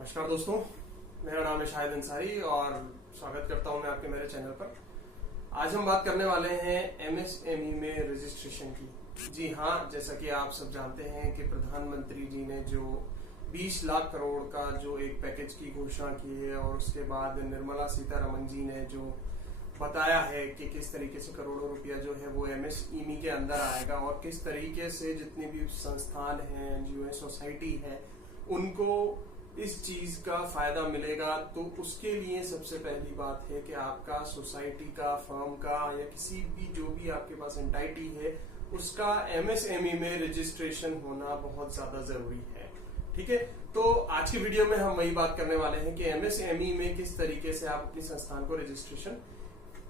नमस्कार दोस्तों, मेरा नाम है शाहिद अंसारी और स्वागत करता हूं मैं आपके मेरे चैनल पर। आज हम बात करने वाले हैं एमएसएमई में रजिस्ट्रेशन की। जी हाँ, जैसा कि आप सब जानते हैं कि प्रधानमंत्री जी ने जो 20 लाख करोड़ का जो एक पैकेज की घोषणा की है और उसके बाद निर्मला सीतारमण जी ने जो बताया है कि किस तरीके से करोड़ों रुपया जो है वो एमएसएमई के अंदर आएगा और किस तरीके से जितने भी संस्थान हैं, एनजीओ है, सोसाइटी है, उनको इस चीज का फायदा मिलेगा। तो उसके लिए सबसे पहली बात है कि आपका सोसाइटी का, फर्म का या किसी भी जो भी आपके पास एंटाइटी है उसका एमएसएमई में रजिस्ट्रेशन होना बहुत ज्यादा जरूरी है। ठीक है, तो आज की वीडियो में हम वही बात करने वाले हैं कि एमएसएमई में किस तरीके से आप अपनी संस्थान को रजिस्ट्रेशन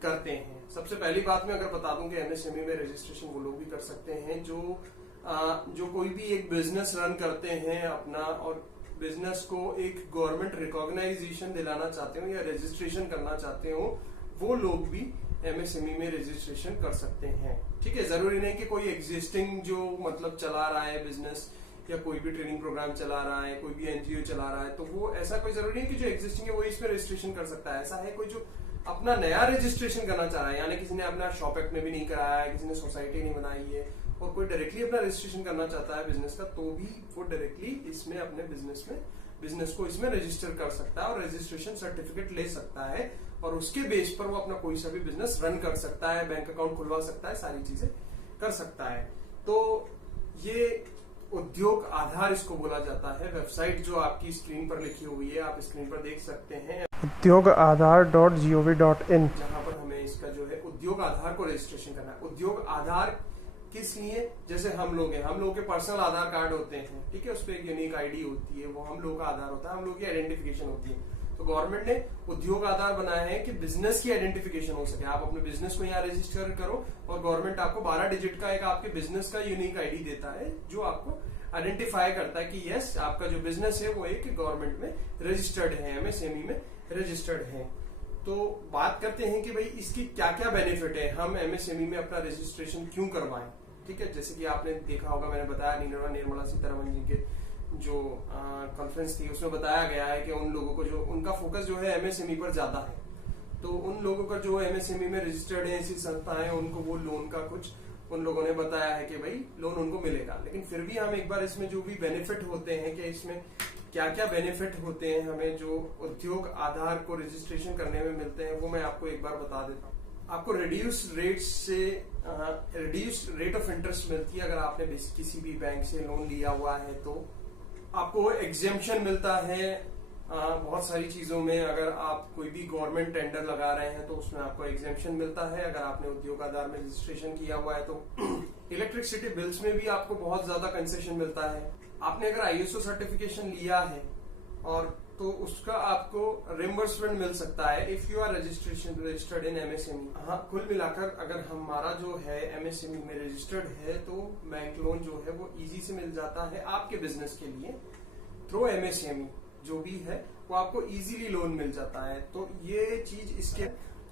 करते हैं। सबसे पहली बात मैं अगर बता दूं कि एमएसएमई में रजिस्ट्रेशन वो लोग भी कर सकते हैं जो कोई भी एक बिजनेस रन करते हैं अपना और बिजनेस को एक गवर्नमेंट रिकॉग्नाइजेशन दिलाना चाहते हो या रजिस्ट्रेशन करना चाहते हो, वो लोग भी एमएसएमई में रजिस्ट्रेशन कर सकते हैं। ठीक है, जरूरी नहीं कि कोई एग्जिस्टिंग जो मतलब चला रहा है बिजनेस या कोई भी ट्रेनिंग प्रोग्राम चला रहा है, कोई भी एनजीओ चला रहा है, तो वो ऐसा कोई जरूरी नहीं कि जो एग्जिस्टिंग है वो इसमें रजिस्ट्रेशन कर सकता है। ऐसा है कोई जो अपना नया रजिस्ट्रेशन करना चाह रहा है, यानी किसी ने अपना शॉप एक्ट में भी नहीं कराया है, किसी ने सोसाइटी नहीं बनाई है और कोई डायरेक्टली अपना रजिस्ट्रेशन करना चाहता है बिजनेस का, तो भी वो डायरेक्टली इसमें अपने बिजनेस को इसमें रजिस्टर कर सकता है और रजिस्ट्रेशन सर्टिफिकेट ले सकता है और उसके बेस पर वो अपना कोई सा भी बिजनेस रन कर सकता है, बैंक अकाउंट खुलवा सकता है, सारी चीजें कर सकता है। तो ये उद्योग आधार इसको बोला जाता है। वेबसाइट जो आपकी स्क्रीन पर लिखी हुई है, आप स्क्रीन पर देख सकते हैं, udyogaaadhar.gov.in, जहां पर हमें इसका जो है उद्योग आधार को रजिस्ट्रेशन करना है। उद्योग आधार किस लिए? जैसे हम लोग हैं, हम लोग के पर्सनल आधार कार्ड होते हैं, ठीक है, उस पर एक यूनिक आईडी होती है, वो हम लोग का आधार होता है, हम लोग की आइडेंटिफिकेशन होती है। तो गवर्नमेंट ने उद्योग आधार बनाया है कि बिजनेस की आइडेंटिफिकेशन हो सके। आप अपने बिजनेस को यहाँ रजिस्टर करो और गवर्नमेंट आपको 12 डिजिट का एक आपके बिजनेस का यूनिक आईडी देता है जो आपको आइडेंटिफाई करता है कि यस, आपका जो बिजनेस है वो एक गवर्नमेंट में रजिस्टर्ड है, एमएसएमई में रजिस्टर्ड है। तो बात करते हैं कि भाई इसकी क्या क्या बेनिफिट है, हम एमएसएमई में अपना रजिस्ट्रेशन क्यों करवाएं। ठीक है, जैसे कि आपने देखा होगा, मैंने बताया निर्मला सीतारमण जी के जो कॉन्फ्रेंस थी उसमें बताया गया है कि उन लोगों को जो उनका फोकस जो है एमएसएमई पर ज्यादा है, तो उन लोगों का जो एमएसएमई में रजिस्टर्ड है, ऐसी संस्थाएं, उनको वो लोन का कुछ उन लोगों ने बताया है कि भाई लोन उनको मिलेगा। लेकिन फिर भी हम एक बार इसमें जो भी बेनिफिट होते हैं कि इसमें क्या क्या बेनिफिट होते हैं हमें जो उद्योग आधार को रजिस्ट्रेशन करने में मिलते हैं, वो मैं आपको एक बार बता देता हूँ। आपको रिड्यूस रेट ऑफ इंटरेस्ट मिलती है। अगर आपने किसी भी बैंक से लोन लिया हुआ है तो आपको एग्जेम्पशन मिलता है बहुत सारी चीजों में। अगर आप कोई भी गवर्नमेंट टेंडर लगा रहे हैं तो उसमें आपको एग्जेम्पशन मिलता है। अगर आपने उद्योग आधार में रजिस्ट्रेशन किया हुआ है तो इलेक्ट्रिसिटी बिल्स में भी आपको बहुत ज्यादा कंसेशन मिलता है। आपने अगर आईएसओ सर्टिफिकेशन लिया है और तो उसका आपको रिम्बर्समेंट मिल सकता है if you are registered in MSME. हाँ, कुल मिलाकर अगर हमारा जो है एमएसएमई में रजिस्टर्ड है तो बैंक लोन जो है वो इजी से मिल जाता है आपके बिजनेस के लिए। थ्रू एमएसएमई जो भी है वो आपको इजीली लोन मिल जाता है। तो ये चीज इसके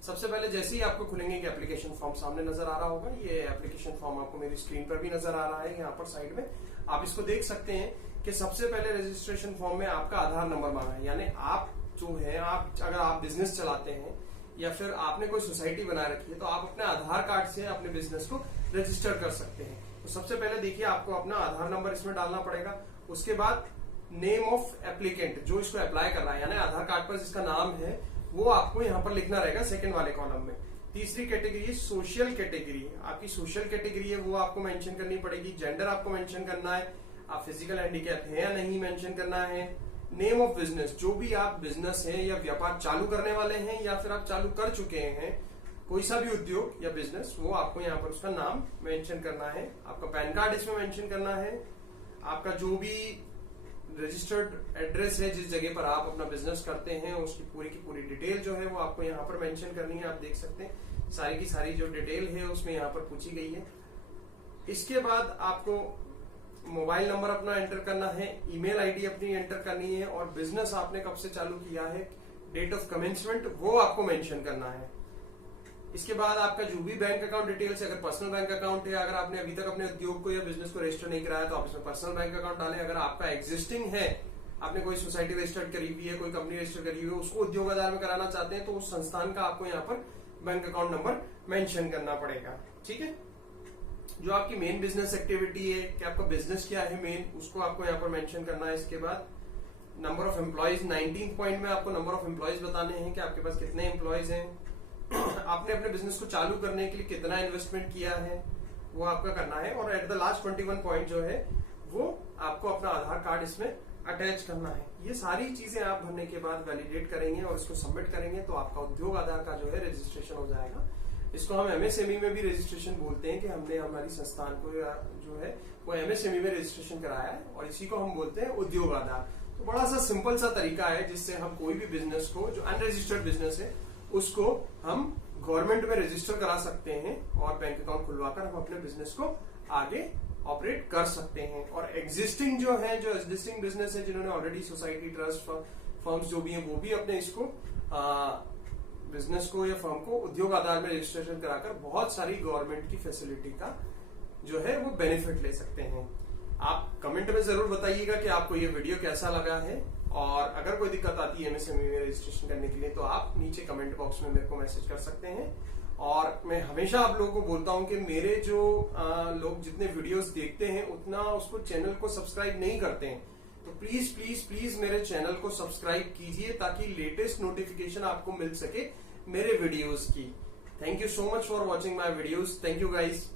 सबसे पहले जैसे ही आपको खुलेंगे एक एप्लीकेशन फॉर्म सामने नजर आ रहा होगा। ये एप्लीकेशन फॉर्म आपको मेरी स्क्रीन पर भी नजर आ रहा है, यहाँ पर साइड में आप इसको देख सकते हैं कि सबसे पहले रजिस्ट्रेशन फॉर्म में आपका आधार नंबर मांगा है। यानी आप जो है, अगर आप बिजनेस चलाते हैं या फिर आपने कोई सोसाइटी बना रखी है तो आप अपने आधार कार्ड से अपने बिजनेस को रजिस्टर कर सकते हैं। तो सबसे पहले देखिए, आपको अपना आधार नंबर इसमें डालना पड़ेगा। उसके बाद नेम ऑफ एप्लीकेंट, जो इसको अप्लाई कर रहा है, यानी आधार कार्ड पर जिसका नाम है वो आपको यहाँ पर लिखना रहेगा सेकंड वाले कॉलम में। तीसरी कैटेगरी सोशल कैटेगरी, आपकी सोशल कैटेगरी है वो आपको मेंशन करनी पड़ेगी। जेंडर आपको मेंशन करना है, आप फिजिकल हैंडीकैप है या नहीं मेंशन करना है। नेम ऑफ बिजनेस, जो भी आप बिजनेस है या व्यापार चालू करने वाले हैं या फिर आप चालू कर चुके हैं, कोई सा भी उद्योग या बिजनेस, वो आपको यहाँ पर उसका नाम मेंशन करना है। आपका पैन कार्ड इसमें मेंशन करना है। आपका जो भी रजिस्टर्ड एड्रेस है, जिस जगह पर आप अपना बिजनेस करते हैं, उसकी पूरी की पूरी डिटेल जो है वो आपको यहाँ पर मेंशन करनी है। आप देख सकते हैं सारी की सारी जो डिटेल है उसमें यहाँ पर पूछी गई है। इसके बाद आपको मोबाइल नंबर अपना एंटर करना है, ईमेल आईडी अपनी एंटर करनी है और बिजनेस आपने कब से चालू किया है, डेट ऑफ कमेंसमेंट वो आपको मेंशन करना है। इसके बाद आपका जो भी बैंक अकाउंट डिटेल्स है, अगर पर्सनल बैंक अकाउंट है, अगर आपने अभी तक अपने उद्योग को या बिजनेस को रजिस्टर नहीं कराया तो आप इसमें पर्सनल बैंक अकाउंट डालें। अगर आपका एग्जिस्टिंग है आपने कोई सोसाइटी रजिस्टर्ड करी हुई है, कोई कंपनी रजिस्टर्ड करी हुई है, उसको उद्योग आधार में कराना चाहते हैं तो उस संस्थान का आपको यहाँ पर बैंक अकाउंट नंबर मेंशन करना पड़ेगा। ठीक है, जो आपकी मेन बिजनेस एक्टिविटी है कि आपका बिजनेस क्या है मेन, उसको आपको यहाँ पर मेंशन करना है। इसके बाद नंबर ऑफ एम्प्लॉयज, 19 पॉइंट में आपको नंबर ऑफ एम्प्लॉयज बताने हैं कि आपके पास कितने एम्प्लॉयज हैं, आपने अपने बिजनेस को चालू करने के लिए कितना इन्वेस्टमेंट किया है वो आपका करना है। और एट द लास्ट 21 पॉइंट जो है वो आपको अपना आधार कार्ड इसमें अटैच करना है। ये सारी चीजें आप भरने के बाद वैलिडेट करेंगे और इसको सबमिट करेंगे तो आपका उद्योग आधार का जो है रजिस्ट्रेशन हो जाएगा। इसको हम एमएसएमई में भी रजिस्ट्रेशन बोलते हैं कि हमने हमारी संस्थान को जो है वो एमएसएमई में रजिस्ट्रेशन कराया है और इसी को हम बोलते हैं उद्योग आधार। तो बड़ा सा सिंपल सा तरीका है जिससे हम कोई भी बिजनेस को, जो अनरजिस्टर्ड बिजनेस है, उसको हम गवर्नमेंट में रजिस्टर करा सकते हैं और बैंक अकाउंट खुलवाकर हम अपने बिजनेस को आगे ऑपरेट कर सकते हैं। और एग्जिस्टिंग जो एग्जिस्टिंग बिजनेस है, जिन्होंने ऑलरेडी सोसाइटी, ट्रस्ट, फर्म्स जो भी है, वो भी अपने इसको बिजनेस को या फर्म को उद्योग आधार में रजिस्ट्रेशन कराकर बहुत सारी गवर्नमेंट की फैसिलिटी का जो है वो बेनिफिट ले सकते हैं। आप कमेंट में जरूर बताइएगा कि आपको ये वीडियो कैसा लगा है, और अगर कोई दिक्कत आती है एमएसएमई में रजिस्ट्रेशन करने के लिए तो आप नीचे कमेंट बॉक्स में मेरे को मैसेज कर सकते हैं। और मैं हमेशा आप लोगों को बोलता हूं कि मेरे जो लोग जितने वीडियोस देखते हैं उतना उसको चैनल को सब्सक्राइब नहीं करते हैं, तो प्लीज प्लीज प्लीज मेरे चैनल को सब्सक्राइब कीजिए ताकि लेटेस्ट नोटिफिकेशन आपको मिल सके मेरे वीडियोस की। Thank you so much for watching my videos. Thank you guys.